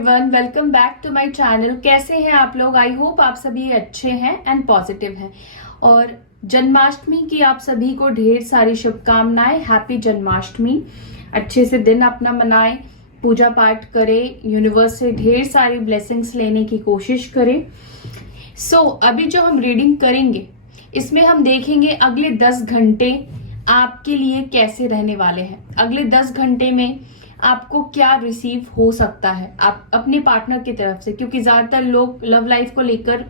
Everyone, welcome back to my channel. कैसे हैं आप लोग? आई होप आप सभी अच्छे हैं एंड पॉजिटिव हैं। और जन्माष्टमी की आप सभी को ढेर सारी शुभकामनाएं। हैप्पी जन्माष्टमी। अच्छे से दिन अपना मनाएं, पूजा पाठ करें, यूनिवर्स से ढेर सारी ब्लेसिंग्स लेने की कोशिश करें। अभी जो हम रीडिंग करेंगे इसमें हम देखेंगे अगले 10 घंटे आपके लिए कैसे रहने वाले हैं। अगले 10 घंटे में आपको क्या रिसीव हो सकता है आप अपने पार्टनर की तरफ से, क्योंकि ज्यादातर लोग लव लाइफ को लेकर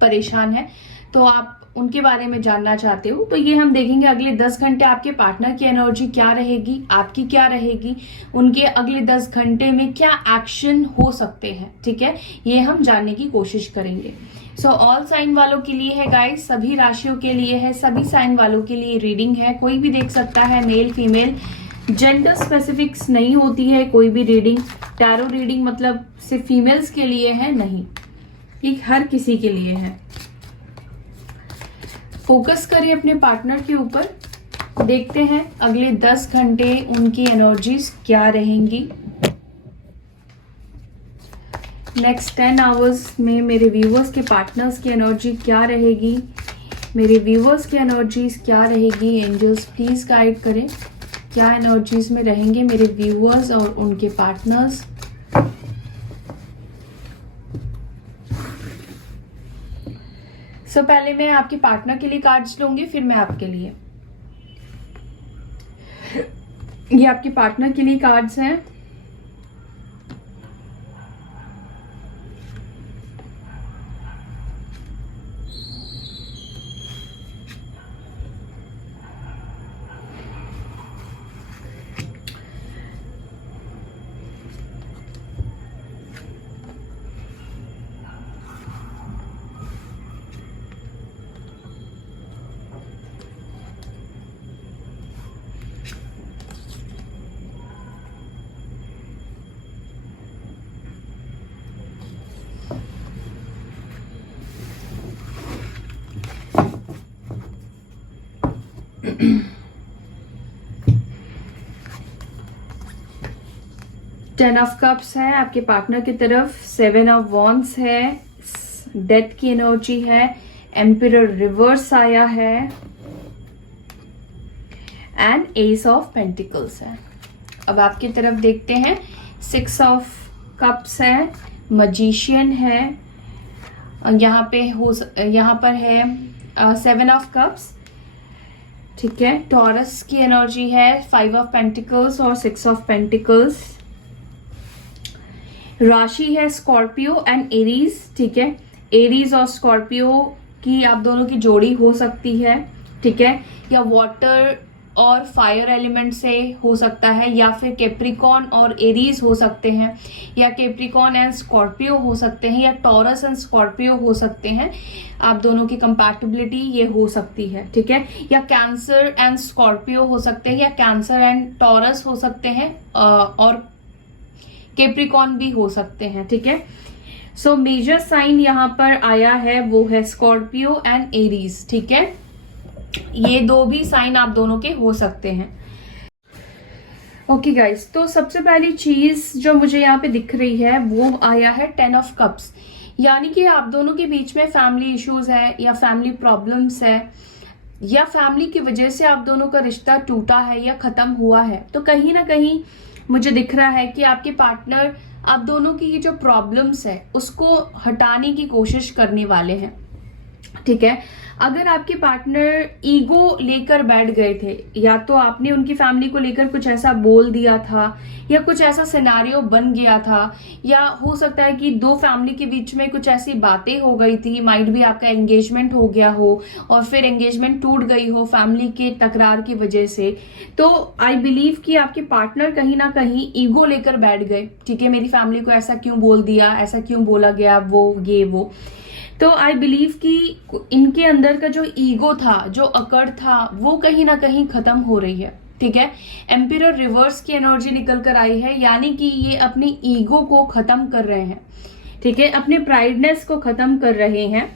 परेशान हैं, तो आप उनके बारे में जानना चाहते हो। तो ये हम देखेंगे अगले 10 घंटे आपके पार्टनर की एनर्जी क्या रहेगी, आपकी क्या रहेगी, उनके अगले 10 घंटे में क्या एक्शन हो सकते हैं। ठीक है, ये हम जानने की कोशिश करेंगे। ऑल साइन वालों के लिए है गाइस, सभी राशियों के लिए है, सभी साइन वालों के लिए रीडिंग है। कोई भी देख सकता है, मेल फीमेल, जेंडर स्पेसिफिक्स नहीं होती है कोई भी रीडिंग। टैरो रीडिंग मतलब सिर्फ फीमेल्स के लिए है, नहीं, ये हर किसी के लिए है। फोकस करिए अपने पार्टनर के ऊपर। देखते हैं अगले 10 घंटे उनकी एनर्जीज क्या रहेंगी। नेक्स्ट 10 आवर्स में मेरे व्यूवर्स के पार्टनर्स की एनर्जी क्या रहेगी, मेरे व्यूवर्स की एनर्जीज क्या रहेगी। एंजल्स प्लीज गाइड करें, क्या एनर्जीज में रहेंगे मेरे व्यूअर्स और उनके पार्टनर्स। पहले मैं आपके पार्टनर के लिए कार्ड्स लूंगी, फिर मैं आपके लिए। ये आपके पार्टनर के लिए कार्ड्स हैं। टेन ऑफ कप्स है आपके पार्टनर की तरफ, 7 ऑफ वॉन्ड्स है, डेथ की एनर्जी है, एम्पिरर रिवर्स आया है एंड एस ऑफ पेंटिकल्स है। अब आपकी तरफ देखते हैं, 6 ऑफ कप्स है, मजिशियन है, यहाँ पर है 7 ऑफ कप्स। ठीक है, टॉरस की एनर्जी है, 5 ऑफ पेंटिकल्स और 6 ऑफ पेंटिकल्स। राशि है स्कॉर्पियो एंड एरीज। ठीक है, एरीज और स्कॉर्पियो की आप दोनों की जोड़ी हो सकती है। ठीक है, या वाटर और फायर एलिमेंट से हो सकता है, या फिर कैप्रिकॉन और एरीज हो सकते हैं, या कैप्रिकॉन एंड स्कॉर्पियो हो सकते हैं, या टॉरस एंड स्कॉर्पियो हो सकते हैं। आप दोनों की कंपैटिबिलिटी ये हो सकती है। ठीक है, या कैंसर एंड स्कॉर्पियो हो सकते हैं, या कैंसर एंड टॉरस हो सकते हैं, और कैप्रिकॉन भी हो सकते हैं। ठीक है, मेजर साइन यहाँ पर आया है वो है स्कॉर्पियो एंड एरीज। ठीक है, ये दो भी साइन आप दोनों के हो सकते हैं। ओके गाइस, तो सबसे पहली चीज जो मुझे यहाँ पे दिख रही है वो आया है 10 ऑफ कप्स, यानी कि आप दोनों के बीच में फैमिली इश्यूज है, या फैमिली प्रॉब्लम्स है, या फैमिली की वजह से आप दोनों का रिश्ता टूटा है या खत्म हुआ है। तो कहीं ना कहीं मुझे दिख रहा है कि आपके पार्टनर आप दोनों की ये जो प्रॉब्लम्स है उसको हटाने की कोशिश करने वाले हैं। ठीक है, अगर आपके पार्टनर ईगो लेकर बैठ गए थे, या तो आपने उनकी फैमिली को लेकर कुछ ऐसा बोल दिया था, या कुछ ऐसा सिनेरियो बन गया था, या हो सकता है कि दो फैमिली के बीच में कुछ ऐसी बातें हो गई थी, माइट भी आपका एंगेजमेंट हो गया हो और फिर एंगेजमेंट टूट गई हो फैमिली के तकरार की वजह से। तो आई बिलीव कि आपके पार्टनर कहीं ना कहीं ईगो लेकर बैठ गए। ठीक है, मेरी फैमिली को ऐसा क्यों बोल दिया, ऐसा क्यों बोला गया, वो ये वो। तो आई बिलीव कि इनके अंदर का जो ईगो था, जो अकड़ था, वो कहीं ना कहीं खत्म हो रही है। ठीक है, एम्पिरर रिवर्स की एनर्जी निकल कर आई है, यानी कि ये अपनी ईगो को खत्म कर रहे हैं। ठीक है, अपने प्राइडनेस को खत्म कर रहे हैं।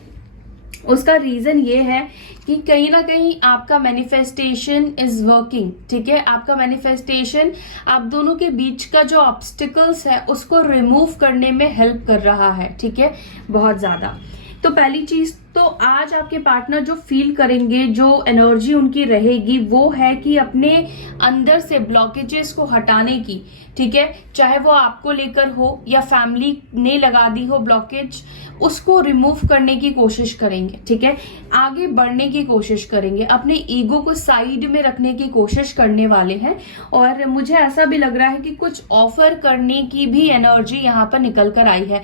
उसका रीजन ये है कि कहीं ना कहीं आपका मैनिफेस्टेशन इज वर्किंग, ठीक है। आपका मैनिफेस्टेशन आप दोनों के बीच का जो ऑब्स्टिकल्स है उसको रिमूव करने में हेल्प कर रहा है, ठीक है, बहुत ज्यादा। तो पहली चीज तो आज आपके पार्टनर जो फील करेंगे, जो एनर्जी उनकी रहेगी, वो है कि अपने अंदर से ब्लॉकेजेस को हटाने की, ठीक है, चाहे वो आपको लेकर हो या फैमिली ने लगा दी हो ब्लॉकेज, उसको रिमूव करने की कोशिश करेंगे, ठीक है, आगे बढ़ने की कोशिश करेंगे, अपने ईगो को साइड में रखने की कोशिश करने वाले हैं। और मुझे ऐसा भी लग रहा है कि कुछ ऑफर करने की भी एनर्जी यहाँ पर निकल कर आई है,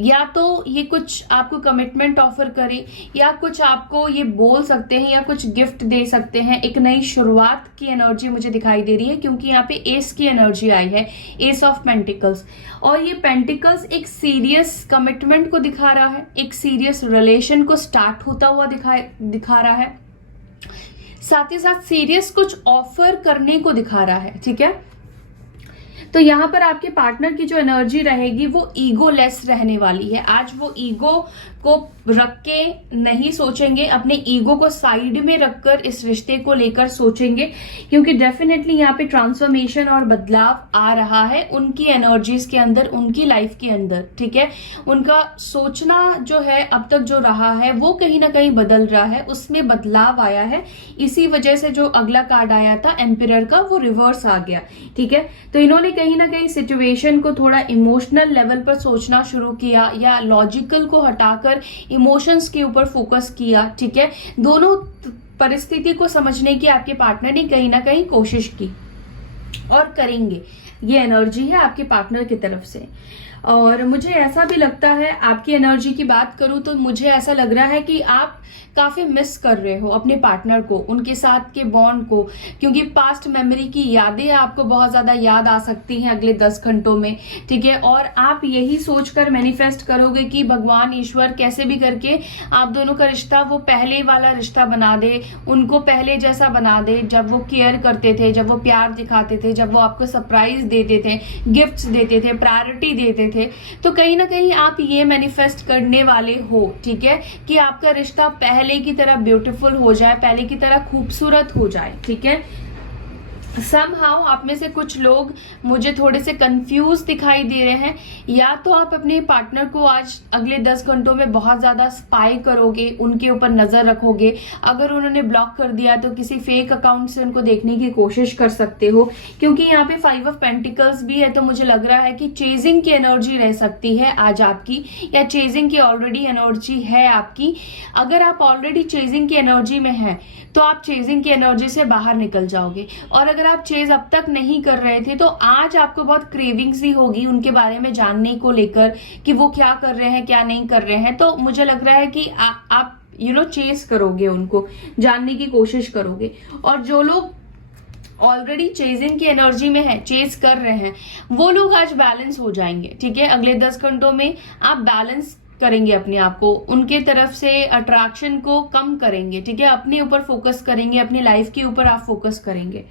या तो ये कुछ आपको कमिटमेंट ऑफर करे, या कुछ आपको ये बोल सकते हैं, या कुछ गिफ्ट दे सकते हैं। एक नई शुरुआत की एनर्जी मुझे दिखाई दे रही है, क्योंकि यहाँ पे एस की एनर्जी आई है, एस ऑफ पेंटिकल्स। और ये पेंटिकल्स एक सीरियस कमिटमेंट को दिखा रहा है, एक सीरियस रिलेशन को स्टार्ट होता हुआ दिखा रहा है, साथ ही साथ सीरियस कुछ ऑफर करने को दिखा रहा है, ठीक है। तो यहाँ पर आपके पार्टनर की जो एनर्जी रहेगी वो ईगो लेस रहने वाली है। आज वो ईगो को रख के नहीं सोचेंगे, अपने ईगो को साइड में रखकर इस रिश्ते को लेकर सोचेंगे, क्योंकि डेफिनेटली यहाँ पे ट्रांसफॉर्मेशन और बदलाव आ रहा है उनकी एनर्जीज के अंदर, उनकी लाइफ के अंदर, ठीक है। उनका सोचना जो है अब तक जो रहा है वो कहीं ना कहीं बदल रहा है, उसमें बदलाव आया है। इसी वजह से जो अगला कार्ड आया था एम्पियर का, वो रिवर्स आ गया, ठीक है। तो इन्होंने कहीं ना कहीं सिचुएशन को थोड़ा इमोशनल लेवल पर सोचना शुरू किया, या लॉजिकल को हटाकर इमोशंस के ऊपर फोकस किया, ठीक है। दोनों परिस्थिति को समझने की आपके पार्टनर ने कहीं ना कहीं कोशिश की और करेंगे, ये एनर्जी है आपके पार्टनर की तरफ से। और मुझे ऐसा भी लगता है, आपकी एनर्जी की बात करूं तो मुझे ऐसा लग रहा है कि आप काफी मिस कर रहे हो अपने पार्टनर को, उनके साथ के बॉन्ड को, क्योंकि पास्ट मेमोरी की यादें आपको बहुत ज्यादा याद आ सकती हैं अगले 10 घंटों में, ठीक है। और आप यही सोचकर मैनिफेस्ट करोगे कि भगवान ईश्वर कैसे भी करके आप दोनों का रिश्ता वो पहले वाला रिश्ता बना दे, उनको पहले जैसा बना दे, जब वो केयर करते थे, जब वो प्यार दिखाते थे, जब वो आपको सरप्राइज देते थे, गिफ्ट्स देते थे, प्रायोरिटी देते थे। तो कहीं ना कहीं आप ये मैनिफेस्ट करने वाले हो, ठीक है, कि आपका रिश्ता पहले की तरह ब्यूटीफुल हो जाए, पहले की तरह खूबसूरत हो जाए, ठीक है। समहाउ आप में से कुछ लोग मुझे थोड़े से कंफ्यूज दिखाई दे रहे हैं, या तो आप अपने पार्टनर को आज अगले 10 घंटों में बहुत ज्यादा स्पाई करोगे, उनके ऊपर नजर रखोगे, अगर उन्होंने ब्लॉक कर दिया तो किसी फेक अकाउंट से उनको देखने की कोशिश कर सकते हो, क्योंकि यहाँ पे 5 ऑफ पेंटिकल्स भी है। तो मुझे लग रहा है कि चेजिंग की एनर्जी रह सकती है आज आपकी, या चेजिंग की ऑलरेडी एनर्जी है आपकी। अगर आप ऑलरेडी चेजिंग की एनर्जी में है तो आप चेजिंग की एनर्जी से बाहर निकल जाओगे, और अगर आप चेज अब तक नहीं कर रहे थे तो आज आपको बहुत क्रेविंग्स ही होगी उनके बारे में जानने को लेकर, कि वो क्या कर रहे हैं, क्या नहीं कर रहे हैं। तो मुझे लग रहा है कि आप चेस करोगे, उनको जानने की कोशिश करोगे। और जो लोग ऑलरेडी चेजिंग की एनर्जी में है, चेज कर रहे हैं, वो लोग आज बैलेंस हो जाएंगे, ठीक है। अगले 10 घंटों में आप बैलेंस करेंगे अपने आप को, उनके तरफ से अट्रैक्शन को कम करेंगे, ठीक है, अपने ऊपर फोकस करेंगे, अपनी लाइफ के ऊपर आप फोकस करेंगे,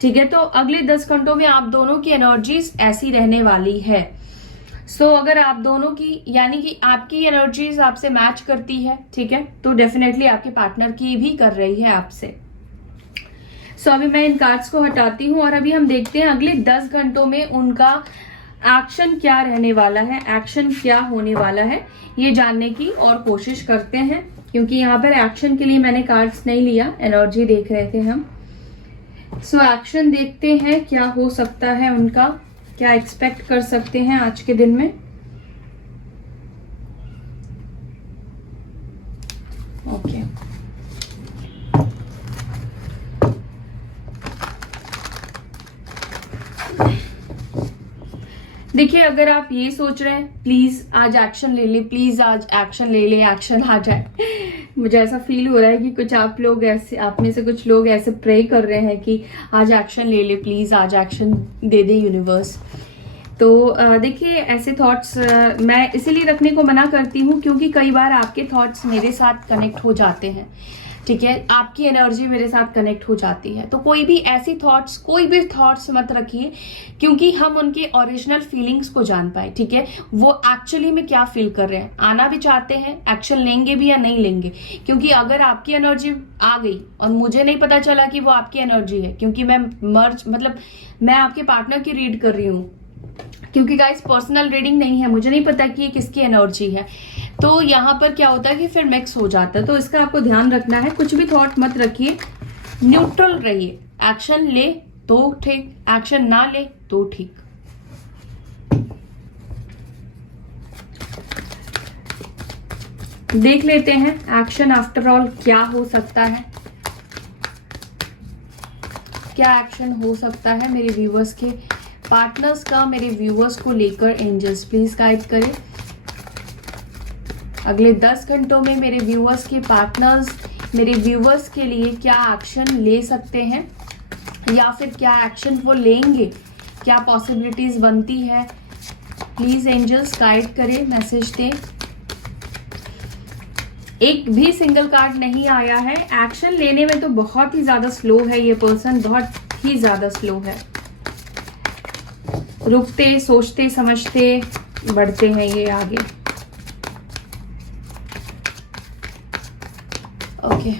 ठीक है। तो अगले 10 घंटों में आप दोनों की एनर्जीज ऐसी रहने वाली है। सो अगर आप दोनों की, यानी कि आपकी एनर्जीज आपसे मैच करती है, ठीक है, तो डेफिनेटली आपके पार्टनर की भी कर रही है आपसे। सो अभी मैं इन कार्ड्स को हटाती हूँ, और अभी हम देखते हैं अगले 10 घंटों में उनका एक्शन क्या रहने वाला है, एक्शन क्या होने वाला है, ये जानने की और कोशिश करते हैं। क्योंकि यहाँ पर एक्शन के लिए मैंने कार्ड्स नहीं लिया, एनर्जी देख रहे थे हम। सो एक्शन देखते हैं क्या हो सकता है उनका, क्या एक्सपेक्ट कर सकते हैं आज के दिन में। ओके, देखिए, अगर आप ये सोच रहे हैं प्लीज आज एक्शन ले ले, प्लीज आज एक्शन ले ले, एक्शन आ जाए, मुझे ऐसा फील हो रहा है कि कुछ आप लोग ऐसे, आप में से कुछ लोग ऐसे प्रे कर रहे हैं कि आज एक्शन ले ले, प्लीज आज एक्शन दे दे यूनिवर्स। तो देखिए, ऐसे थॉट्स मैं इसीलिए रखने को मना करती हूँ क्योंकि कई बार आपके थॉट्स मेरे साथ कनेक्ट हो जाते हैं, ठीक है, आपकी एनर्जी मेरे साथ कनेक्ट हो जाती है। तो कोई भी ऐसी थॉट्स, कोई भी थॉट्स मत रखिए, क्योंकि हम उनके ओरिजिनल फीलिंग्स को जान पाए। ठीक है, वो एक्चुअली में क्या फील कर रहे हैं, आना भी चाहते हैं, एक्शन लेंगे भी या नहीं लेंगे। क्योंकि अगर आपकी एनर्जी आ गई और मुझे नहीं पता चला कि वो आपकी एनर्जी है, क्योंकि मैं आपके पार्टनर की रीड कर रही हूँ, क्योंकि गाइस पर्सनल रीडिंग नहीं है, मुझे नहीं पता कि ये किसकी एनर्जी है, तो यहाँ पर क्या होता है कि फिर मिक्स हो जाता है। तो इसका आपको ध्यान रखना है, कुछ भी थॉट मत रखिए, न्यूट्रल रहिए। एक्शन ले तो ठीक, एक्शन ना ले तो ठीक। देख लेते हैं एक्शन आफ्टर ऑल क्या हो सकता है, क्या एक्शन हो सकता है मेरे व्यूअर्स के पार्टनर्स का, मेरे व्यूअर्स को लेकर। एंजल्स प्लीज गाइड करें अगले 10 घंटों में मेरे व्यूअर्स के पार्टनर्स मेरे व्यूअर्स के लिए क्या एक्शन ले सकते हैं, या फिर क्या एक्शन वो लेंगे, क्या पॉसिबिलिटीज बनती है। प्लीज एंजल्स गाइड करें, मैसेज दें। एक भी सिंगल कार्ड नहीं आया है। एक्शन लेने में तो बहुत ही ज्यादा स्लो है ये पर्सन, बहुत ही ज्यादा स्लो है। रुकते, सोचते समझते बढ़ते हैं ये आगे। ओके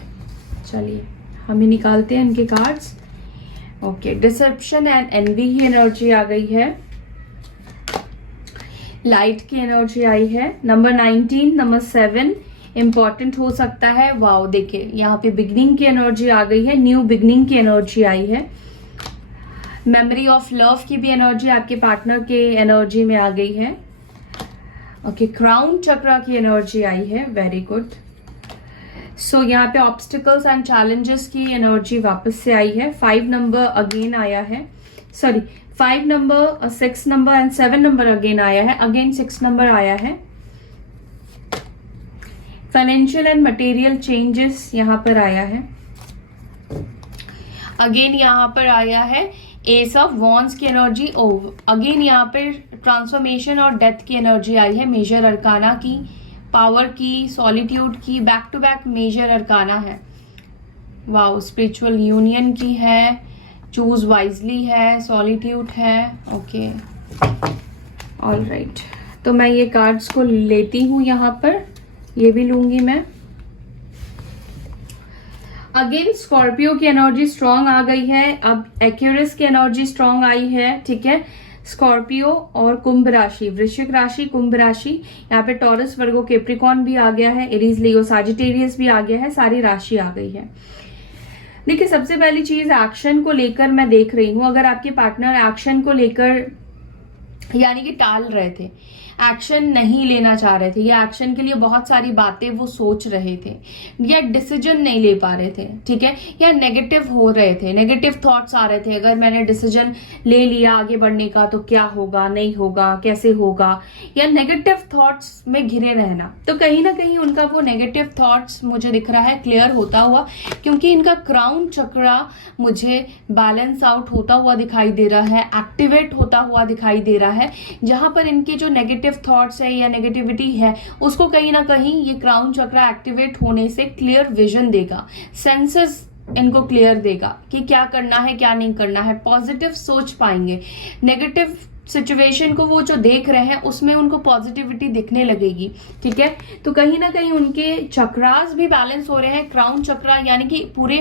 चलिए हम ही निकालते हैं इनके cards. Okay, deception and envy की एनर्जी आ गई है, लाइट की एनर्जी आई है। नंबर 19, नंबर 7 इंपॉर्टेंट हो सकता है। वाओ, देखिए यहाँ पे बिगनिंग की एनर्जी आ गई है, न्यू बिगनिंग की एनर्जी आई है। मेमोरी ऑफ लव की भी एनर्जी आपके पार्टनर के एनर्जी में आ गई है। ओके, क्राउन चक्रा की एनर्जी आई है, वेरी गुड। सो यहाँ पे ऑब्स्टिकल्स एंड चैलेंजेस की एनर्जी वापस से आई है। 5 नंबर अगेन आया है, sorry 5 number, 6 number and 7 number again आया है, अगेन 6 नंबर आया है। फाइनेंशियल एंड मटेरियल चेंजेस यहाँ पर आया है, अगेन यहाँ पर आया है एस ऑफ वॉन्ड्स की एनर्जी। अगेन यहाँ पर ट्रांसफॉर्मेशन और डेथ की एनर्जी आई है। मेजर अरकाना की, पावर की, सॉलिट्यूड की, back to back major arcana है। वाओ, स्पिरिचुअल यूनियन की है, चूज वाइजली है, सॉलिट्यूड है। ओके ऑल राइट, तो मैं ये कार्ड्स को लेती हूँ यहाँ पर, ये भी लूंगी मैं। अगेन स्कॉर्पियो की एनर्जी स्ट्रांग आ गई है, अब एक्यूरस की एनर्जी स्ट्रांग आई है। ठीक है, स्कॉर्पियो और कुंभ राशि, वृश्चिक राशि, कुंभ राशि, यहाँ पे टॉरस, वर्गो, कैप्रिकॉर्न भी आ गया है, एरीज, लियो, साजिटेरियस भी आ गया है, सारी राशि आ गई है। देखिए सबसे पहली चीज एक्शन को लेकर मैं देख रही हूं, अगर आपके पार्टनर एक्शन को लेकर यानी कि टाल रहे थे, एक्शन नहीं लेना चाह रहे थे, या एक्शन के लिए बहुत सारी बातें वो सोच रहे थे, या डिसीजन नहीं ले पा रहे थे, ठीक है, या नेगेटिव हो रहे थे, नेगेटिव थॉट्स आ रहे थे, अगर मैंने डिसीजन ले लिया आगे बढ़ने का तो क्या होगा, नहीं होगा, कैसे होगा, या नेगेटिव थॉट्स में घिरे रहना। तो कहीं ना कहीं उनका वो नेगेटिव थॉट्स मुझे दिख रहा है क्लियर होता हुआ, क्योंकि इनका क्राउन चक्रा मुझे बैलेंस आउट होता हुआ दिखाई दे रहा है, एक्टिवेट होता हुआ दिखाई दे रहा है, जहां पर इनके जो नेगेटिव थॉट्स है या नेगेटिविटी है उसको कहीं ना कहीं ये क्राउन चक्रा एक्टिवेट होने से क्लियर विजन देगा, सेंसेस इनको क्लियर देगा कि क्या करना है क्या नहीं करना है, पॉजिटिव सोच पाएंगे, नेगेटिव सिचुएशन को वो जो देख रहे हैं उसमें उनको पॉजिटिविटी दिखने लगेगी। ठीक है, तो कहीं ना कहीं उनके चक्रास भी बैलेंस हो रहे हैं। क्राउन चक्रा यानी कि पूरे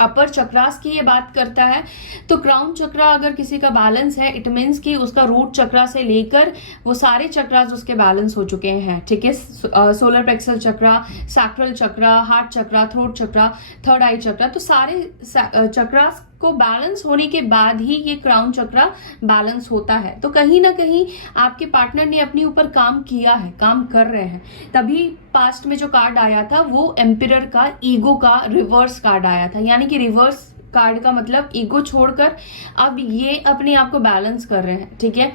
अपर चक्रास की ये बात करता है, तो क्राउन चक्रा अगर किसी का बैलेंस है इट मीन्स कि उसका रूट चक्रा से लेकर वो सारे चक्रास उसके बैलेंस हो चुके हैं। ठीक है, सोलर प्लेक्सस चक्रा, सैक्रल चक्रा, हार्ट चक्रा, थ्रोट चक्रा, थर्ड आई चक्रा, तो सारे चक्रास को बैलेंस होने के बाद ही ये क्राउन चक्रा बैलेंस होता है। तो कहीं ना कहीं आपके पार्टनर ने अपने ऊपर काम किया है, काम कर रहे हैं, तभी पास्ट में जो कार्ड आया था वो एम्पिरर का, ईगो का रिवर्स कार्ड आया था, यानी कि रिवर्स कार्ड का मतलब ईगो छोड़कर अब ये अपने आप को बैलेंस कर रहे हैं। ठीक है,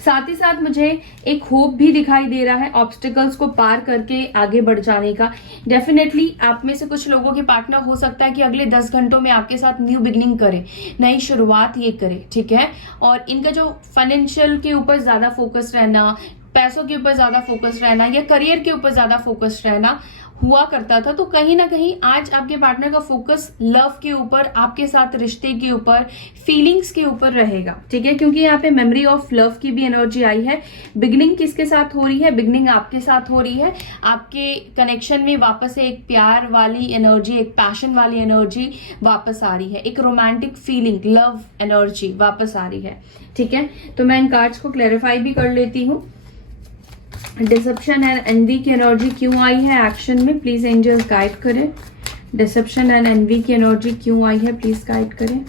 साथ ही साथ मुझे एक होप भी दिखाई दे रहा है ऑब्स्टिकल्स को पार करके आगे बढ़ जाने का। डेफिनेटली आप में से कुछ लोगों के पार्टनर हो सकता है कि अगले 10 घंटों में आपके साथ न्यू बिगनिंग करे, नई शुरुआत ये करे। ठीक है, और इनका जो फाइनेंशियल के ऊपर ज्यादा फोकस रहना, पैसों के ऊपर ज्यादा फोकस रहना, या करियर के ऊपर ज्यादा फोकस रहना हुआ करता था, तो कहीं ना कहीं आज आपके पार्टनर का फोकस लव के ऊपर, आपके साथ रिश्ते के ऊपर, फीलिंग्स के ऊपर रहेगा, ठीक है। क्योंकि यहाँ पे मेमोरी ऑफ लव की भी एनर्जी आई है। बिगनिंग किसके साथ हो रही है? बिगनिंग आपके साथ हो रही है। आपके कनेक्शन में वापस से एक प्यार वाली एनर्जी, एक पैशन वाली एनर्जी वापस आ रही है, एक रोमांटिक फीलिंग, लव एनर्जी वापस आ रही है, ठीक है। तो मैं इन कार्ड्स को क्लैरिफाई भी कर लेती हूँ। डिसेप्शन एंड एनवी की एनर्जी क्यों आई है एक्शन में, प्लीज एंजल्स गाइड करें। डिसेप्शन एंड एनवी की एनर्जी क्यों आई है, प्लीज गाइड करें।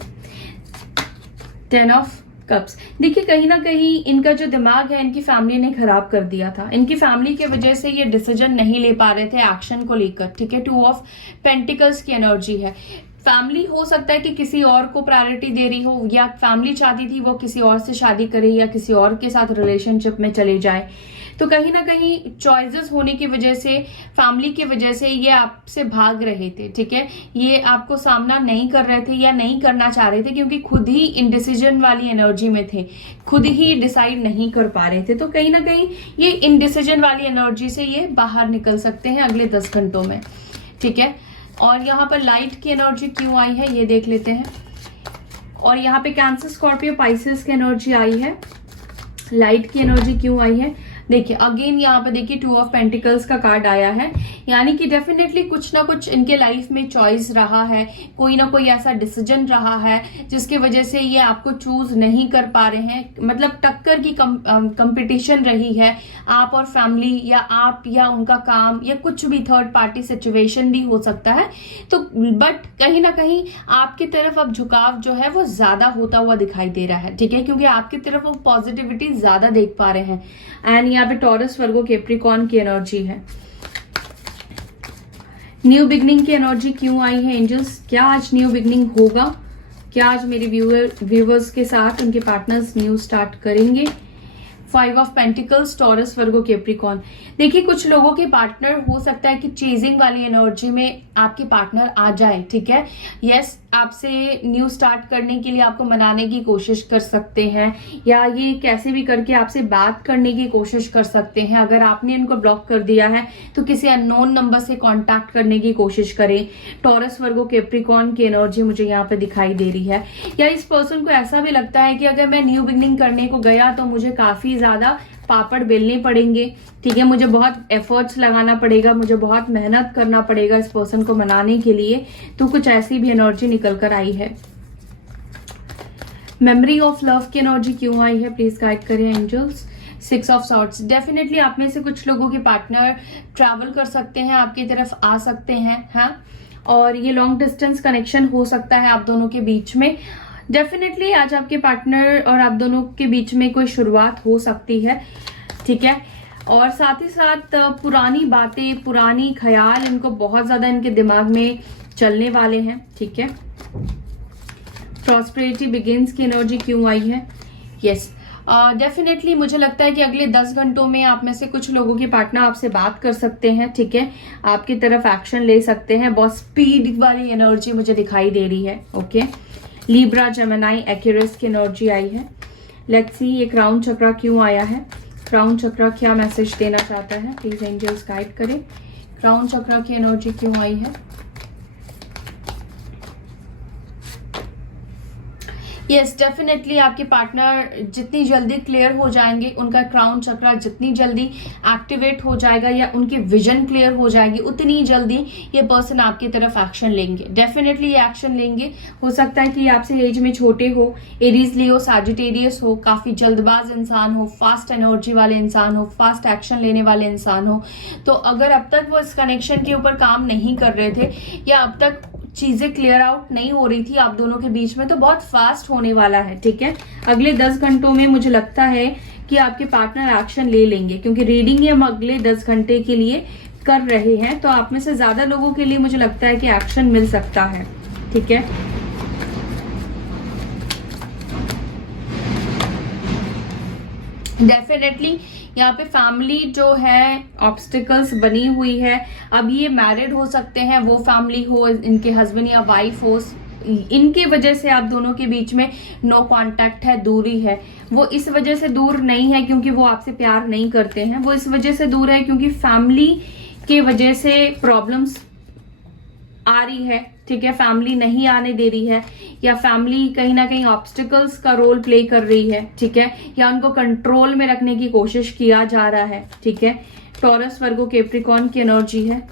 10 ऑफ कप्स। देखिए कहीं ना कहीं इनका जो दिमाग है इनकी फैमिली ने खराब कर दिया था। इनकी फैमिली की वजह से ये डिसीजन नहीं ले पा रहे थे एक्शन को लेकर, ठीक है। 2 ऑफ पेंटिकल्स की एनर्जी है। फैमिली हो सकता है कि किसी और को प्रायोरिटी दे रही हो, या फैमिली चाहती थी वो किसी और से शादी करे या किसी और के साथ रिलेशनशिप में चले जाए। तो कहीं ना कहीं चॉइसेस होने की वजह से, फैमिली की वजह से ये आपसे भाग रहे थे, ठीक है। ये आपको सामना नहीं कर रहे थे या नहीं करना चाह रहे थे, क्योंकि खुद ही इनडिसीजन वाली एनर्जी में थे, खुद ही डिसाइड नहीं कर पा रहे थे। तो कहीं ना कहीं ये इनडिसीजन वाली एनर्जी से ये बाहर निकल सकते हैं अगले 10 घंटों में, ठीक है। और यहाँ पर लाइट की एनर्जी क्यों आई है ये देख लेते हैं। और यहाँ पे कैंसर, स्कॉर्पियो, पाइसेस की एनर्जी आई है। लाइट की एनर्जी क्यों आई है? देखिए अगेन यहाँ पे देखिए 2 ऑफ पेंटिकल्स का कार्ड आया है, यानी कि डेफिनेटली कुछ ना कुछ इनके लाइफ में चॉइस रहा है, कोई ना कोई ऐसा डिसीजन रहा है जिसकी वजह से ये आपको चूज नहीं कर पा रहे हैं। मतलब टक्कर की कंपटीशन रही है, आप और फैमिली, या आप या उनका काम, या कुछ भी थर्ड पार्टी सिचुएशन भी हो सकता है। तो बट कहीं ना कहीं आपकी तरफ अब झुकाव जो है वो ज्यादा होता हुआ दिखाई दे रहा है, ठीक है, क्योंकि आपकी तरफ वो पॉजिटिविटी ज्यादा देख पा रहे हैं। एंड यहाँ पे टॉरस, वर्गो, कैप्रिकॉर्न की एनर्जी है। न्यू बिगनिंग की एनर्जी क्यों आई है एंजल्स? क्या आज न्यू बिगनिंग होगा? क्या आज मेरे व्यूअर्स के साथ उनके पार्टनर्स न्यू स्टार्ट करेंगे? 5 of pentacles, taurus, Virgo, Capricorn. देखिए कुछ लोगों के पार्टनर हो सकता है कि चेजिंग वाली एनर्जी में आपके पार्टनर आ जाए, ठीक है। यस, आपसे न्यू स्टार्ट करने के लिए आपको मनाने की कोशिश कर सकते हैं, या ये कैसे भी करके आपसे बात करने की कोशिश कर सकते हैं। अगर आपने इनको ब्लॉक कर दिया है तो किसी अननोन नंबर से कांटेक्ट करने की कोशिश करें। टॉरस, वर्गो, कैप्रिकॉर्न की एनर्जी मुझे यहाँ पे दिखाई दे रही है। या इस पर्सन को ऐसा भी लगता है कि अगर मैं न्यू बिगनिंग करने को गया तो मुझे काफी ज्यादा पापड़ बेलने पड़ेंगे, ठीक है, मुझे बहुत एफर्ट्स लगाना पड़ेगा, मुझे बहुत मेहनत करना पड़ेगा इस पर्सन को मनाने के लिए। तो कुछ ऐसी भी एनर्जी निकल कर आई है। मेमोरी ऑफ लव की एनर्जी क्यों आई है, प्लीज गाइड करें एंजल्स। 6 of swords. डेफिनेटली आप में से कुछ लोगों के पार्टनर ट्रैवल कर सकते हैं, आपकी तरफ आ सकते हैं, हाँ, और ये लॉन्ग डिस्टेंस कनेक्शन हो सकता है आप दोनों के बीच में। डेफिनेटली आज आपके पार्टनर और आप दोनों के बीच में कोई शुरुआत हो सकती है, ठीक है। और साथ ही साथ पुरानी बातें, पुरानी ख्याल इनको बहुत ज्यादा इनके दिमाग में चलने वाले हैं, ठीक है। प्रॉस्पेरिटी बिगिंस की एनर्जी क्यों आई है? यस, डेफिनेटली मुझे लगता है कि अगले 10 घंटों में आप में से कुछ लोगों के पार्टनर आपसे बात कर सकते हैं, ठीक है, आपकी तरफ एक्शन ले सकते हैं। बहुत स्पीड वाली एनर्जी मुझे दिखाई दे रही है, ओके। लिब्रा, जेमिनी, एक्यूरियस की एनर्जी आई है। लेट्स सी ये क्राउन चक्रा क्यों आया है। क्राउन चक्रा क्या मैसेज देना चाहता है, प्लीज एंजल्स गाइड करें। क्राउन चक्रा की एनर्जी क्यों आई है? यस, डेफिनेटली आपके पार्टनर जितनी जल्दी क्लियर हो जाएंगे, उनका क्राउन चक्रा जितनी जल्दी एक्टिवेट हो जाएगा या उनकी विजन क्लियर हो जाएगी, उतनी जल्दी ये पर्सन आपकी तरफ एक्शन लेंगे। डेफिनेटली ये एक्शन लेंगे। हो सकता है कि आपसे एज में छोटे हो, एरीज, लियो, सैजिटेरियस हो, काफी जल्दबाज इंसान हो, फास्ट एनर्जी वाले इंसान हो, फास्ट एक्शन लेने वाले इंसान हो। तो अगर अब तक वो इस कनेक्शन के ऊपर काम नहीं कर रहे थे, या अब तक चीजें क्लियर आउट नहीं हो रही थी आप दोनों के बीच में, तो बहुत फास्ट होने वाला है, ठीक है। अगले 10 घंटों में मुझे लगता है कि आपके पार्टनर एक्शन ले लेंगे, क्योंकि रीडिंग हम अगले 10 घंटे के लिए कर रहे हैं। तो आप में से ज्यादा लोगों के लिए मुझे लगता है कि एक्शन मिल सकता है, ठीक है। डेफिनेटली यहाँ पे फैमिली जो है ऑब्स्टिकल्स बनी हुई है। अब ये मैरिड हो सकते हैं, वो फैमिली हो, इनके हस्बैंड या वाइफ हो, इनकी वजह से आप दोनों के बीच में नो कांटेक्ट है, दूरी है। वो इस वजह से दूर नहीं है क्योंकि वो आपसे प्यार नहीं करते हैं, वो इस वजह से दूर है क्योंकि फैमिली के वजह से प्रॉब्लम्स आ रही है, ठीक है, फैमिली नहीं आने दे रही है, या फैमिली कहीं ना कहीं ऑब्स्टिकल्स का रोल प्ले कर रही है, ठीक है, या उनको कंट्रोल में रखने की कोशिश किया जा रहा है, ठीक है। टॉरस, वर्गो, कैप्रिकॉर्न की एनर्जी है।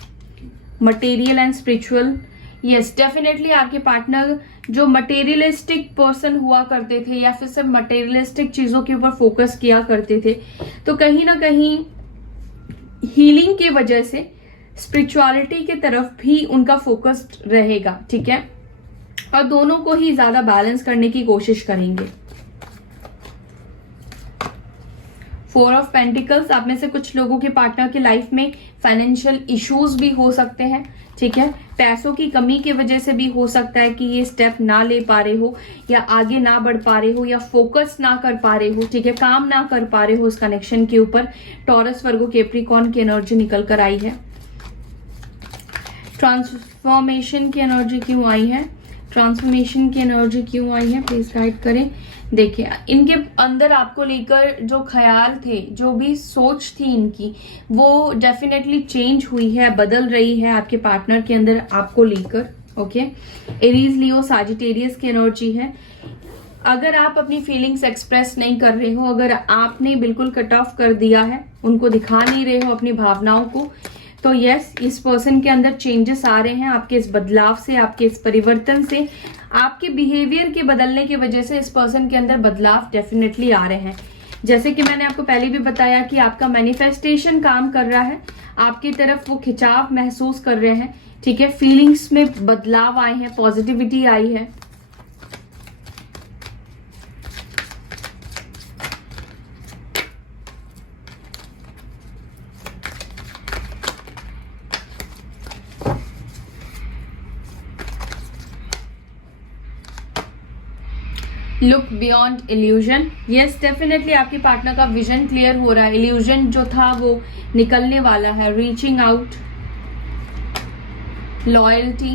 Material and spiritual, yes definitely आपके पार्टनर जो मटेरियलिस्टिक पर्सन हुआ करते थे या फिर सिर्फ मटेरियलिस्टिक चीजों के ऊपर फोकस किया करते थे, तो कहीं ना कहीं हीलिंग की वजह से स्पिरिचुअलिटी की तरफ भी उनका फोकस रहेगा, ठीक है, और दोनों को ही ज्यादा बैलेंस करने की कोशिश करेंगे। 4 ऑफ पेंटिकल्स, आप में से कुछ लोगों के पार्टनर की लाइफ में फाइनेंशियल इश्यूज भी हो सकते हैं, ठीक है, पैसों की कमी की वजह से भी हो सकता है कि ये स्टेप ना ले पा रहे हो, या आगे ना बढ़ पा रहे हो, या फोकस ना कर पा रहे हो, ठीक है, काम ना कर पा रहे हो उस कनेक्शन के ऊपर। टॉरस, वर्गो, कैप्रिकॉर्न की एनर्जी निकल कर आई है। ट्रांसफॉर्मेशन की एनर्जी क्यों आई है? ट्रांसफॉर्मेशन की एनर्जी क्यों आई है, प्लीज गाइड करें। देखिए, इनके अंदर आपको लेकर जो ख्याल थे, जो भी सोच थी इनकी, वो डेफिनेटली चेंज हुई है, बदल रही है आपके पार्टनर के अंदर आपको लेकर, ओके। एरीज, लियो, सजिटेरियस की एनर्जी है। अगर आप अपनी फीलिंग्स एक्सप्रेस नहीं कर रहे हो, अगर आपने बिल्कुल कट ऑफ कर दिया है, उनको दिखा नहीं रहे हो अपनी भावनाओं को, तो यस, इस पर्सन के अंदर चेंजेस आ रहे हैं आपके इस बदलाव से, आपके इस परिवर्तन से, आपके बिहेवियर के बदलने की वजह से इस पर्सन के अंदर बदलाव डेफिनेटली आ रहे हैं। जैसे कि मैंने आपको पहले भी बताया कि आपका मैनिफेस्टेशन काम कर रहा है, आपकी तरफ वो खिंचाव महसूस कर रहे हैं, ठीक है, फीलिंग्स में बदलाव आए हैं, पॉजिटिविटी आई है। Look beyond illusion, yes definitely आपके पार्टनर का विजन क्लियर हो रहा है, इल्यूजन जो था वो निकलने वाला है। रीचिंग आउट, लॉयल्टी,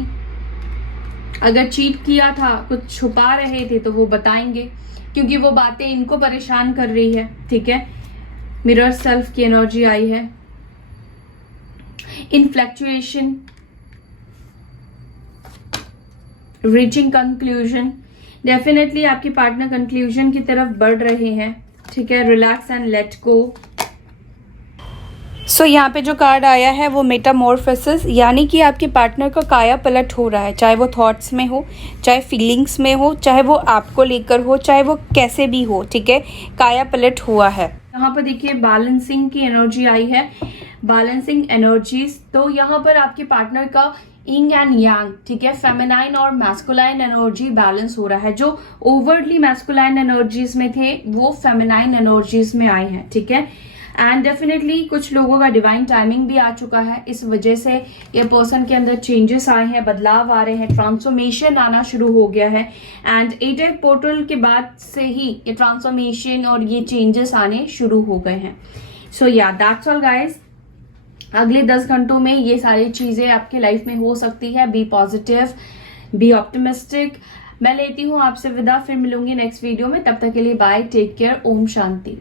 अगर चीट किया था, कुछ छुपा रहे थे, तो वो बताएंगे, क्योंकि वो बातें इनको परेशान कर रही है, ठीक है। मिरर सेल्फ की एनर्जी आई है। इनफ्लैक्चुएशन, रीचिंग कंक्लूजन, डेफिनेटली आपके पार्टनर कंक्लूजन की तरफ बढ़ रहे हैं, ठीक है। Relax and let go. So यहाँ पे जो कार्ड आया है वो मेटामॉर्फोसिस, यानी कि आपके पार्टनर का काया पलट हो रहा है, चाहे वो थॉट्स में हो, चाहे फीलिंग्स में हो, चाहे वो आपको लेकर हो, चाहे वो कैसे भी हो, ठीक है, काया पलट हुआ है। यहाँ पर देखिए बैलेंसिंग की एनर्जी आई है, बैलेंसिंग एनर्जीज, तो यहाँ पर आपके पार्टनर का इंग एंड यांग, ठीक है, फेमिनाइन और मैस्कुलाइन एनर्जी बैलेंस हो रहा है। जो ओवरली मैस्कुलाइन एनर्जीज में थे वो फेमिनाइन एनर्जीज में आए हैं, ठीक है। एंड डेफिनेटली कुछ लोगों का डिवाइन टाइमिंग भी आ चुका है, इस वजह से ये पर्सन के अंदर चेंजेस आए हैं, बदलाव आ रहे हैं, ट्रांसफॉर्मेशन आना शुरू हो गया है। एंड एटेक पोर्टल के बाद से ही ये ट्रांसफॉर्मेशन और ये चेंजेस आने शुरू हो गए हैं। सो या दैट्स ऑल गाइस, अगले 10 घंटों में ये सारी चीजें आपके लाइफ में हो सकती है। Be positive, be optimistic. मैं लेती हूँ आपसे विदा, फिर मिलूंगी नेक्स्ट वीडियो में, तब तक के लिए bye, take care, Om Shanti.